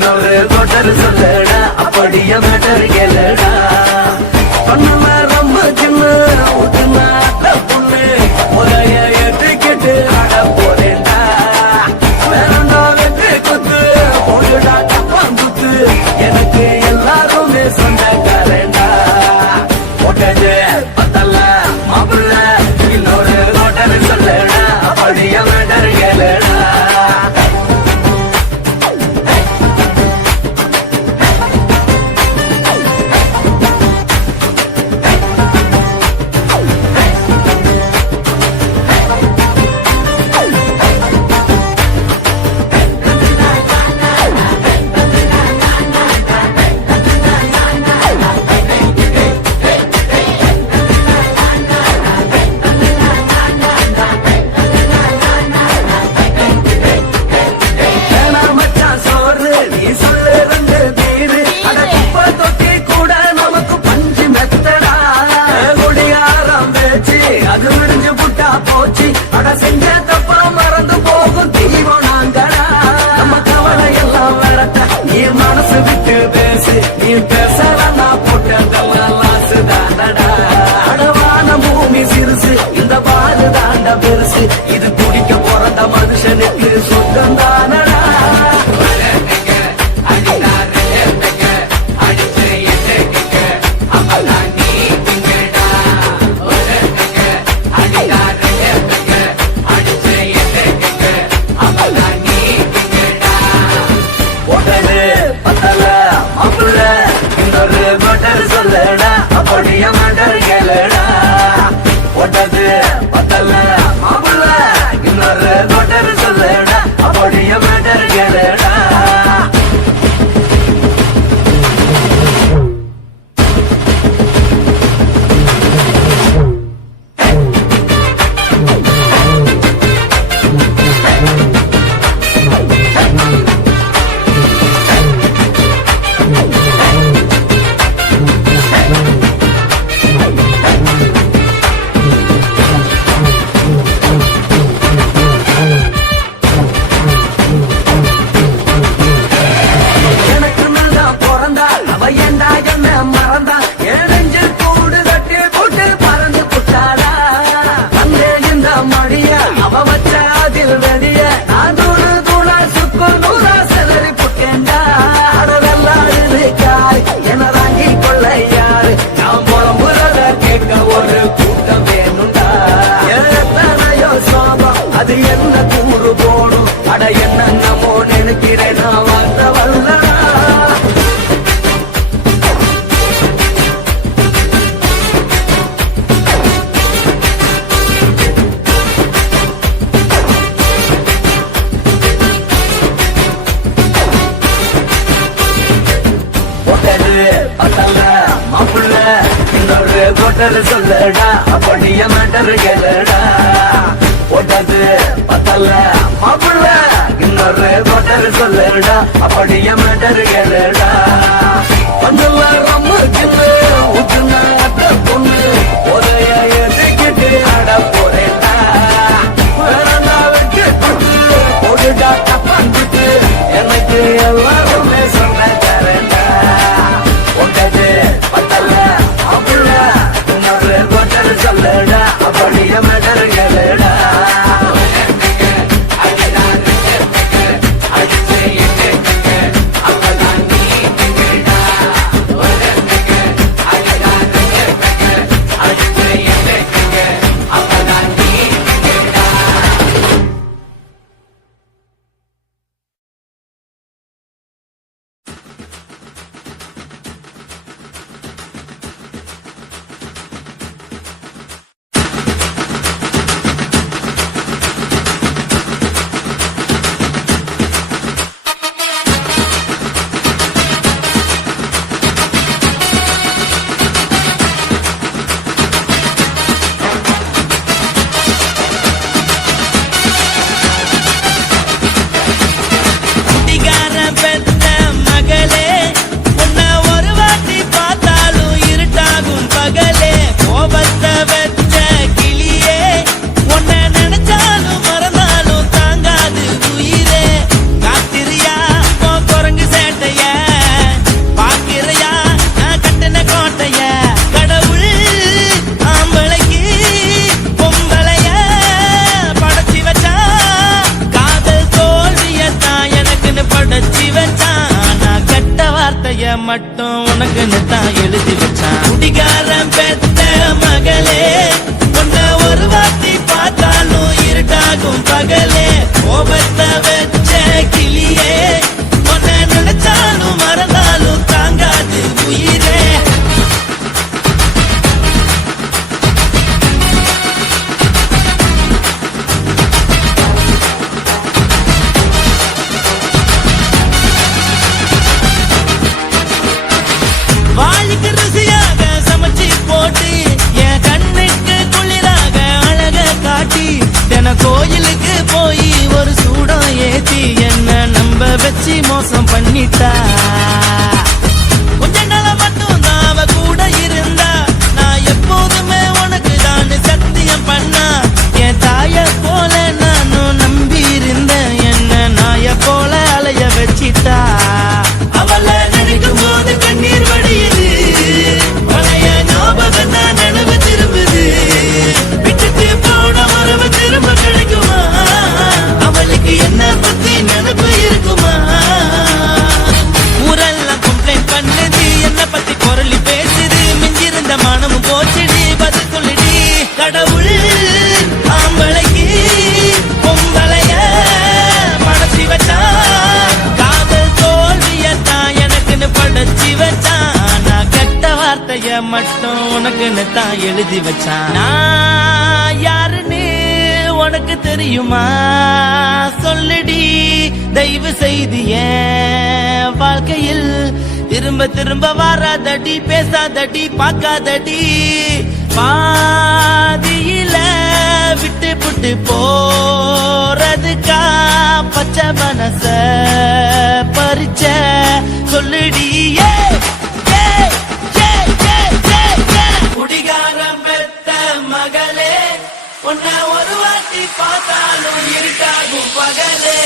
இன்னொரு தொடர் சொல்லடா அப்படியே மேட்டர் கேளடா. பண்ண ரொம்ப சின்ன மேட்டர் சொல்லடா. பொடிய மேட்டர் கேளடா. ஒட்டது பத்தல மாப்பிள்ள இன்னொரு மேட்டர் சொல்லடா. அப்படிய மேட்டர் கேளடா. எழுதி வச்சான் நான் யாருன்னு உனக்கு தெரியுமா? சொல்லுடி தயவு செய்து வாழ்க்கையில் திரும்ப திரும்ப வராதடி பேசாதடி பார்க்காதடி. பாதியில விட்டு புட்டு போறதுக்கா பச்சை மனச பறிச்ச. சொல்லுடியே உன்னை ஒரு வாட்டி பார்த்தாலும் இருட்டாகும் பகலே.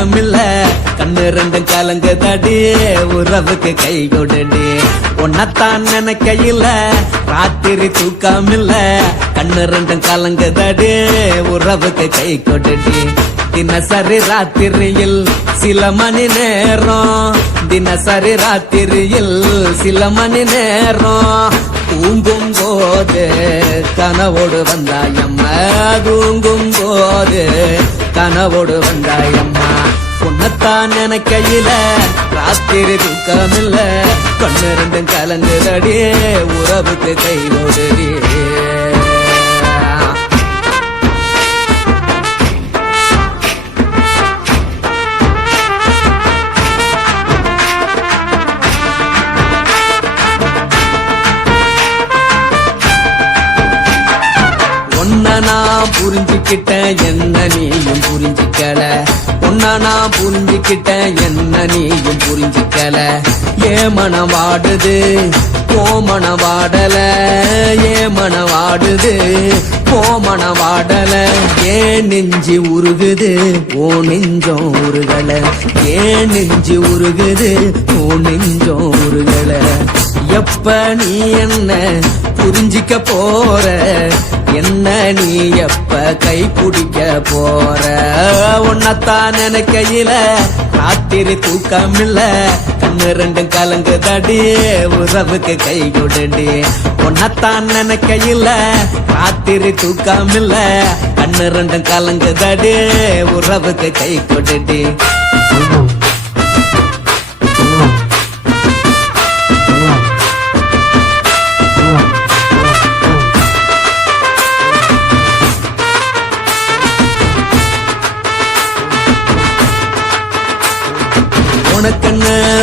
உன்னத்தான் இல்ல கண்ணு ரெண்டும் கலங்கு தடி. உறவுக்கு கை கொடுடி. உன்னத்தான் நினைக்கையில ராத்திரி தூக்கம் இல்ல கண்ணு ரெண்டும் கலங்கு தடி. உறவுக்கு கை கொடுடி. தினசரி ராத்திரியில் சில மணி நேரம். தினசரி ராத்திரியில் சில மணி நேரம். தூங்கும் போது கனவோடு வந்தாயம்மா தூங்கும் போது கனவோடு வந்தாயம்மா உன்னத்தான் நினைக்கையில ராத்திரி தூக்கமில்ல. கண்ணு ரெண்டும் கலங்குதடி உறவுக்கு கை ஓடுடி உன்ன நான் புரிஞ்சுக்கிட்டேன். கிட்ட என்ன நீயும் புரிஞ்சுக்கல? ஏ மனவாடுது வாடுது மனவாடல ஏ மனவாடுது வாடுது மனவாடல ஏ ஏன் நெஞ்சு உருகுது ஓ நெஞ்சம் உருகல. ஏன் நெஞ்சு உருகுது ஓ நெஞ்சம் உருகல. எப்ப நீ என்ன புரிஞ்சிக்க போற? என்ன நீ எப்ப கை பிடிக்க போற? உன்னத்தான் நினைக்கையில ராத்திரி தூக்கம் இல்ல கண்ணு ரெண்டும் கலங்கு தடி உறவுக்கு கை கொடுடி. உன்னத்தான் நினைக்கையில ராத்திரி தூக்கம் இல்ல கண்ணு ரெண்டும் கலங்கு தடி உறவுக்கு கை கொடுடி.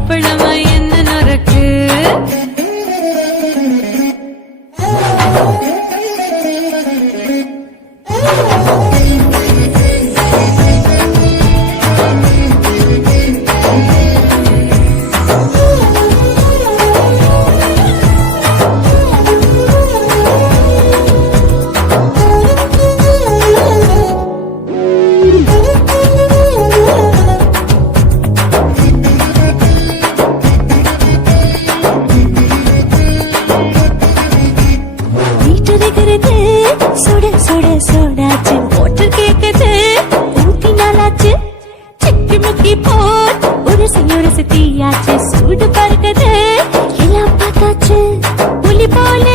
அப்பளமா என்ன நரக்கு சோடாச்சு போட்டு கேக்குது. ஊட்டி நாளாச்சு சிக்கி முக்கி போட். உரசி உரசி தீயாச்சு சூடு பறக்குது. எல்லாம் பார்த்தாச்சு புலி போல